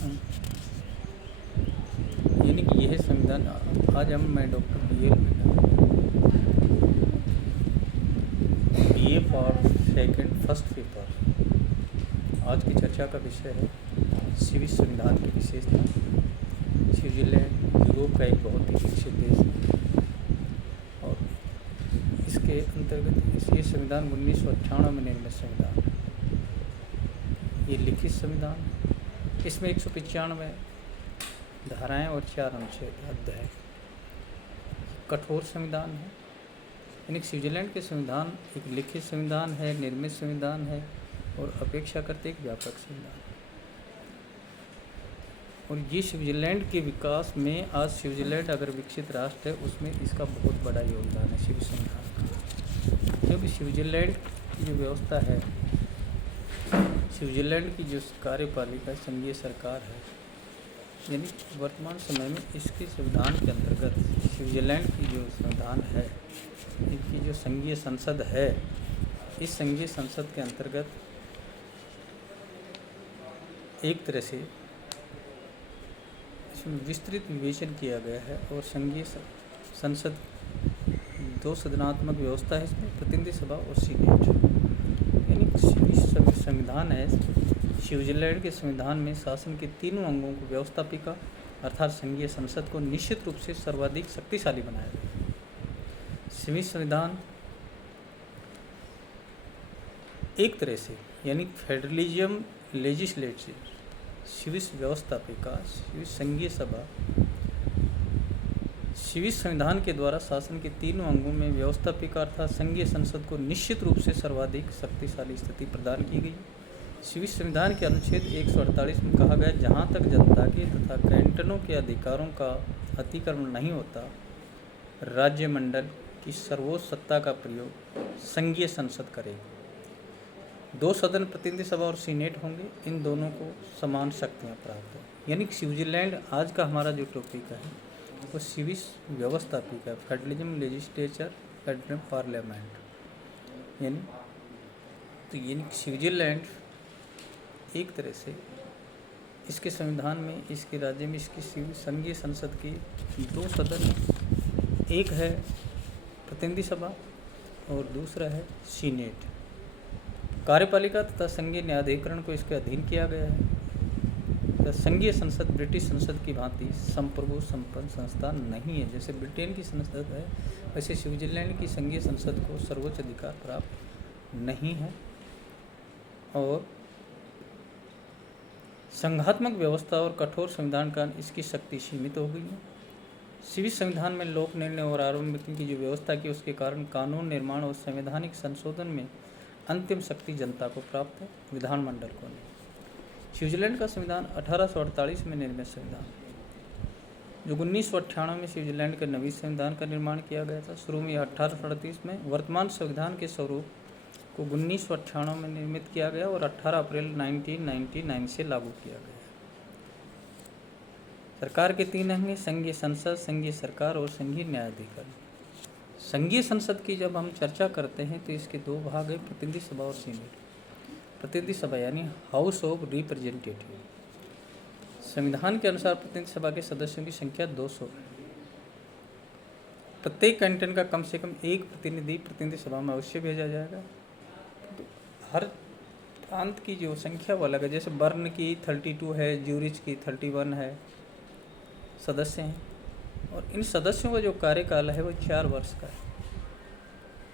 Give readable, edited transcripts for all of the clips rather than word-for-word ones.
यानी कि यह संविधान। आज मैं doctor BL BA for first paper. आज की चर्चा का विषय है स्विस संविधान की विशेषता। स्विट्जरलैंड यूरोप का एक बहुत ही विकसित देश है और इसके अंतर्गत ये संविधान 1998 में निर्मित संविधान है। ये लिखित संविधान है। इसमें 195 धाराएं और 4 अनुच्छेद अध्याय। कठोर संविधान है। यानी स्विट्जरलैंड के संविधान एक लिखित संविधान है, निर्मित संविधान है और अपेक्षाकृत एक व्यापक संविधान है। और ये स्विट्जरलैंड के विकास में, आज स्विट्जरलैंड अगर विकसित राष्ट्र है उसमें इसका बहुत बड़ा योगदान है स्विस संविधान का। क्योंकि स्विट्जरलैंड की जो व्यवस्था है, स्विट्जरलैंड की जो कार्यपालिका संघीय सरकार है, यानी वर्तमान समय में इसके संविधान के अंतर्गत स्विट्जरलैंड की जो संविधान है, इनकी जो संघीय संसद है, इस संघीय संसद के अंतर्गत एक तरह से इसमें विस्तृत विवेचन किया गया है। और संघीय संसद 2 सदनात्मक व्यवस्था है इसमें, प्रतिनिधि सभा और सीनेट। यानी स्विस संविधान है। स्विट्जरलैंड के संविधान में शासन के तीनों अंगों को व्यवस्थापिका अर्थात संघीय संसद को निश्चित रूप से सर्वाधिक शक्तिशाली बनाया गया। स्विस संविधान एक तरह से यानी फेडरलिज्म लेजिस्लेटिव, स्विस व्यवस्थापिका, स्विस संघीय सभा, स्विस संविधान के द्वारा शासन के तीनों अंगों में व्यवस्थापिका अर्थात संघीय संसद को निश्चित रूप से सर्वाधिक शक्तिशाली स्थिति प्रदान की गई। स्विस संविधान के अनुच्छेद 148 में कहा गया, जहाँ तक जनता के तथा कैंटनों के अधिकारों का अतिक्रमण नहीं होता, राज्य मंडल की सर्वोच्च सत्ता का प्रयोग संघीय संसद करेगी। 2 सदन प्रतिनिधि सभा और सीनेट होंगे, इन दोनों को समान शक्तियाँ प्राप्त हैं। यानी स्विट्जरलैंड आज का हमारा जो टॉपिक है वो स्विस व्यवस्थापिका, फेडरलिज्म लेजिस्लेचर, फेडरल पार्लियामेंट। यानी स्विट्जरलैंड एक तरह से इसके संविधान में, इसके राज्य में, इसकी संघीय संसद की 2 सदन, एक है प्रतिनिधि सभा और दूसरा है सीनेट। कार्यपालिका तथा संघीय न्यायाधिकरण को इसके अधीन किया गया है। तो संघीय संसद ब्रिटिश संसद की भांति संप्रभु संपन्न संस्था नहीं है। जैसे ब्रिटेन की संसद है, वैसे स्विट्जरलैंड की संघीय संसद को सर्वोच्च अधिकार प्राप्त नहीं है। और संघात्मक व्यवस्था और कठोर संविधान का इसकी शक्ति सीमित हो गई है। स्विस संविधान में लोक निर्णय और आरंभिक की जो व्यवस्था की, उसके कारण कानून निर्माण और संवैधानिक संशोधन में अंतिम शक्ति जनता को प्राप्त है, विधानमंडल को नहीं। स्विट्जरलैंड का संविधान 1848 में निर्मित संविधान, जो 1998 में स्विट्जरलैंड के नवीन संविधान का निर्माण किया गया था। शुरू में 1838 में, वर्तमान संविधान के स्वरूप को 1998 में निर्मित किया गया और 18 अप्रैल 1999 से लागू किया गया। सरकार के 3 अंग हैं, संघीय संसद, संघीय सरकार और संघीय न्यायाधिकरण। संघीय संसद की जब हम चर्चा करते हैं तो इसके 2 भाग हैं, प्रतिनिधि सभा और सीनेट। प्रतिनिधि सभा यानी हाउस ऑफ रिप्रेजेंटेटिव। संविधान के अनुसार प्रतिनिधि सभा के सदस्यों की संख्या 200 है। प्रत्येक कैंटन का कम से कम एक प्रतिनिधि प्रतिनिधि सभा में अवश्य भेजा जाएगा। तो हर प्रांत की जो संख्या वो अलग है। जैसे बर्न की 32 है, ज्यूरिच की 31 है सदस्य हैं। और इन सदस्यों का जो कार्यकाल है वो 4 वर्ष का है।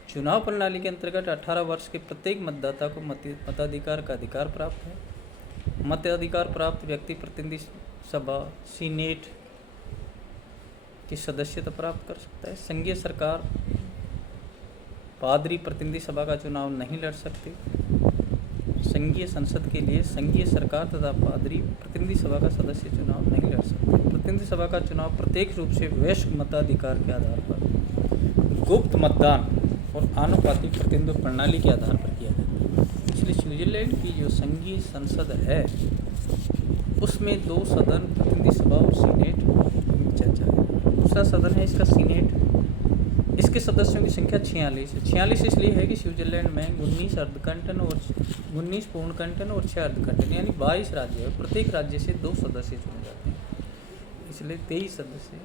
चुनाव प्रणाली के अंतर्गत 18 वर्ष के प्रत्येक मतदाता को मताधिकार का अधिकार प्राप्त है। मताधिकार प्राप्त व्यक्ति प्रतिनिधि सभा, सीनेट की सदस्यता प्राप्त कर सकता है। संघीय सरकार पादरी प्रतिनिधि सभा का चुनाव नहीं लड़ सकते। संघीय संसद के लिए संघीय सरकार तथा पादरी प्रतिनिधि सभा का सदस्य चुनाव नहीं लड़ सकते। प्रतिनिधि सभा का चुनाव प्रत्येक रूप से वयस्क मताधिकार के आधार पर, गुप्त मतदान और आनुपातिक प्रतिनिधित्व प्रणाली के आधार पर किया जाता है। इसलिए स्विट्जरलैंड की जो संघीय संसद है उसमें 2 सदन, प्रतिनिधि सभा और सीनेट की चर्चा है। दूसरा सदन है इसका सीनेट, इसके सदस्यों की संख्या 46 है। 46 इसलिए है कि स्विट्जरलैंड में 19 अर्धकंटन और 19 पूर्णकंटन और 6 अर्धकंटन यानी 22 राज्य है। प्रत्येक राज्य से 2 सदस्य चुने जाते हैं, इसलिए 23 सदस्य,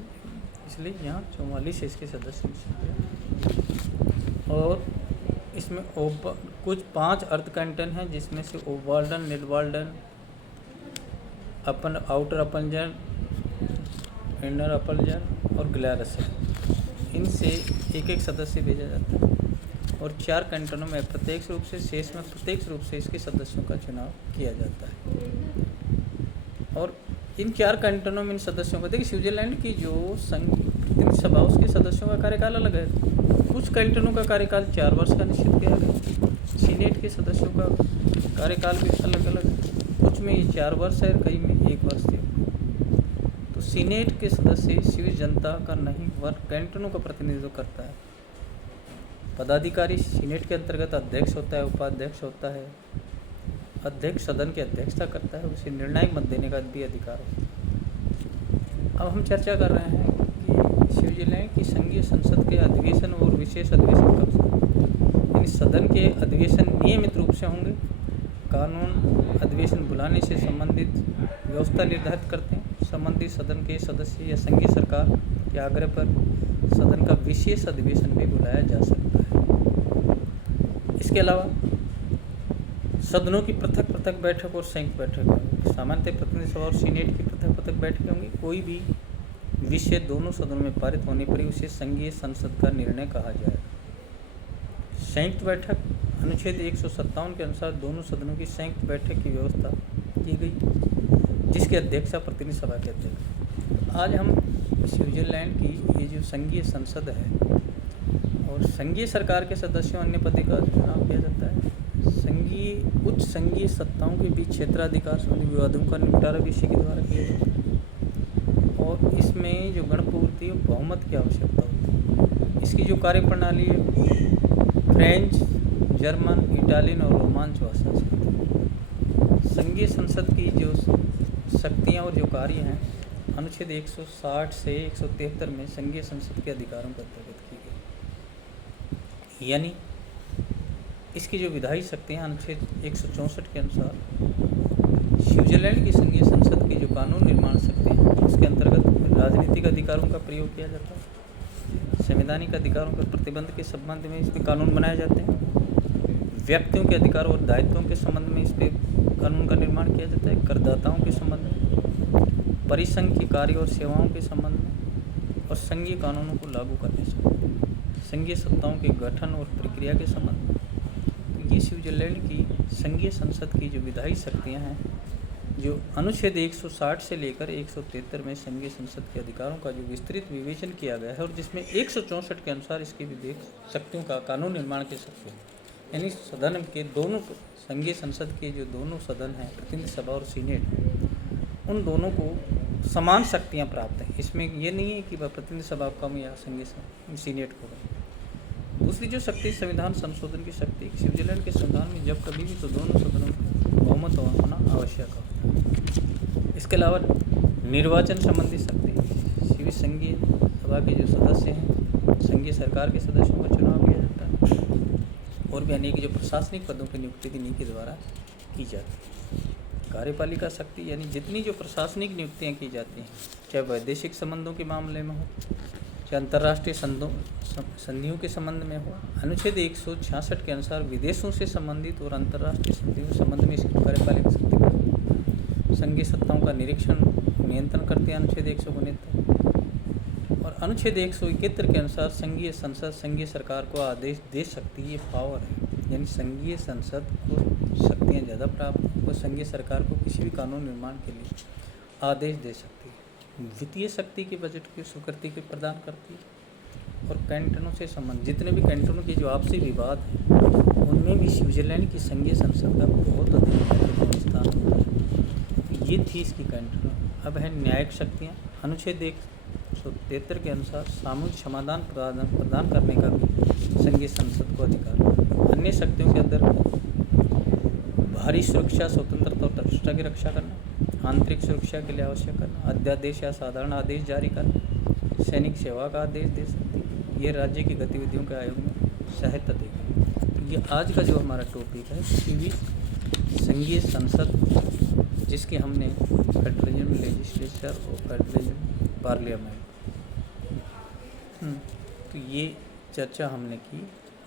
इसलिए यहाँ 44 इसके सदस्य की संख्या। और इसमें कुछ 5 अर्धकंटन हैं, जिसमें से ओबवाल्डन, निडवाल्डन, आउटर अपलजर, इंडर अपलजर और ग्लारस है। इनसे एक एक सदस्य भेजा जाता है और 4 कैंटनों में प्रत्यक्ष रूप से, शेष में प्रत्यक्ष रूप से इसके सदस्यों का चुनाव किया जाता है। और इन 4 कैंटनों में इन सदस्यों का, देखिए स्विट्जरलैंड की जो प्रतिनिधि सभा उसके सदस्यों का कार्यकाल अलग है। कुछ कैंटनों का कार्यकाल 4 वर्ष का निश्चित किया गया। सीनेट के सदस्यों का कार्यकाल भी अलग अलग है, कुछ में ये 4 वर्ष है, कई में 1 वर्ष है। तो सीनेट के सदस्य स्विस जनता का नहीं वर कैंटनों का प्रतिनिधित्व करता है। पदाधिकारी सीनेट के अंतर्गत अध्यक्ष होता है, उपाध्यक्ष होता है, अध्यक्ष सदन की अध्यक्षता करता है, उसे निर्णायक मत देने का भी अधिकार होता है। अब हम चर्चा कर रहे हैं कि स्विट्जरलैंड की संघीय संसद के अधिवेशन और विशेष अधिवेशन कब से, यानी सदन के अधिवेशन नियमित रूप से होंगे। कानून अधिवेशन बुलाने से संबंधित व्यवस्था निर्धारित करते हैं। संबंधित सदन के सदस्य या संघीय सरकार के आग्रह पर सदन का विशेष अधिवेशन भी बुलाया जा सकता है। इसके अलावा सदनों की पृथक पृथक बैठक और संयुक्त बैठक होंगी। सामान्यतः प्रतिनिधि सभा और सीनेट की पृथक पृथक बैठकें होंगी। कोई भी विषय दोनों सदनों में पारित होने पर ही उसे संघीय संसद का निर्णय कहा जाएगा। संयुक्त बैठक अनुच्छेद 157 के अनुसार दोनों सदनों की संयुक्त बैठक की व्यवस्था की गई, जिसकी अध्यक्षता प्रतिनिधि सभा के अध्यक्ष। आज हम स्विट्जरलैंड की ये जो संघीय संसद है और संघीय सरकार के सदस्यों अन्य पद का चुनाव किया जाता है। उच्च संघीय सत्ताओं के बीच क्षेत्राधिकार संबंधी विवादों का निपटारा भी इसी के द्वारा किया जाता है। और इसमें जो गणपूर्ति और बहुमत की आवश्यकता होती है। इसकी जो कार्यप्रणाली है फ्रेंच, जर्मन, इटालियन और रोमांच भाषा से। संघीय संसद की जो शक्तियाँ और जो कार्य हैं अनुच्छेद 160 से 173 में संघीय संसद के अधिकारों का अंतर्गत की गई, यानी इसकी जो विधायी शक्तियाँ अनुच्छेद 164 के अनुसार स्विट्जरलैंड की संघीय संसद की जो कानून निर्माण शक्तियाँ हैं उसके अंतर्गत राजनीतिक अधिकारों का प्रयोग किया जाता है। संवैधानिक अधिकारों पर प्रतिबंध के संबंध में इस पर कानून बनाए जाते हैं। व्यक्तियों के अधिकारों और दायित्वों के संबंध में इस पर कानून का निर्माण किया जाता है। करदाताओं के संबंध में, परिसंघ की कार्य और सेवाओं के संबंध में और संघीय कानूनों को लागू करने से, संघीय सत्ताओं के गठन और प्रक्रिया के संबंध में। तो ये स्विट्जरलैंड की संघीय संसद की जो विधायी शक्तियाँ हैं, जो अनुच्छेद 160 से लेकर 173 में संघीय संसद के अधिकारों का जो विस्तृत विवेचन किया गया है और जिसमें 164 के अनुसार इसकी विधेयक शक्तियों का कानून निर्माण के सकते हैं, यानी सदन के दोनों संघीय संसद के जो दोनों सदन हैं प्रतिनिधि सभा और सीनेट, उन दोनों को समान शक्तियां प्राप्त हैं। इसमें ये नहीं है कि वह प्रतिनिधि सभा कम या संघीय सीनेट को कम। दूसरी जो शक्ति संविधान संशोधन की शक्ति, स्विट्जरलैंड के संविधान में जब कभी भी तो दोनों सदनों में बहुमत होना आवश्यक होता है। इसके अलावा निर्वाचन संबंधी शक्ति, स्विस संघीय सभा के जो सदस्य हैं संघीय सरकार के सदस्यों का चुनाव किया जाता है और भी अनेक जो प्रशासनिक पदों की नियुक्ति इन्हीं के द्वारा की जाती है। कार्यपालिका शक्ति यानी जितनी जो प्रशासनिक नियुक्तियाँ की जाती हैं, चाहे वैदेशिक संबंधों के मामले में हो, चाहे अंतर्राष्ट्रीय संधियों के संबंध में हो, अनुच्छेद 166 के अनुसार विदेशों से संबंधित और अंतर्राष्ट्रीय संधियों के संबंध में इसकी कार्यपालिका शक्ति है। संघीय सत्ताओं का निरीक्षण नियंत्रण करते हैं अनुच्छेद 169 और अनुच्छेद 171 के अनुसार संघीय संसद संघीय सरकार को आदेश दे सकती है। ये पावर है, यानी संघीय संसद को शक्तियाँ ज़्यादा प्राप्त हैं। वो संघीय सरकार को किसी भी कानून निर्माण के लिए आदेश दे सकती है। वित्तीय शक्ति की बजट की स्वीकृति के प्रदान करती है और कैंटनों से संबंध जितने भी कैंटनों के जो आपसी विवाद हैं उनमें भी स्विट्जरलैंड की संघीय संसद का बहुत अधिक महत्वपूर्ण स्थान होता है। ये थी इसकी कैंटनों। अब है न्यायिक शक्तियाँ। अनुच्छेद 173 के अनुसार सामूहिक समाधान प्रदान करने का भी संघीय संसद को अधिकार। अन्य शक्तियों के अंदर बाहरी सुरक्षा, स्वतंत्रता और तटस्थता की रक्षा करना, आंतरिक सुरक्षा के लिए आवश्यक करना, अध्यादेश या साधारण आदेश जारी करना, सैनिक सेवा का आदेश दे सकती है। ये राज्य की गतिविधियों के आयोग में सहायता देगी। तो ये आज का जो हमारा टॉपिक है 26 संघीय संसद, जिसके हमने फेडरलिज्म लेजिस्लेचर और फेडरलिज्म पार्लियामेंट, तो ये चर्चा हमने की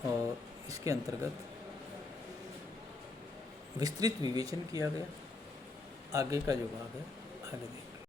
और इसके अंतर्गत विस्तृत विवेचन किया गया। आगे का जो भाग है आगे देखिए।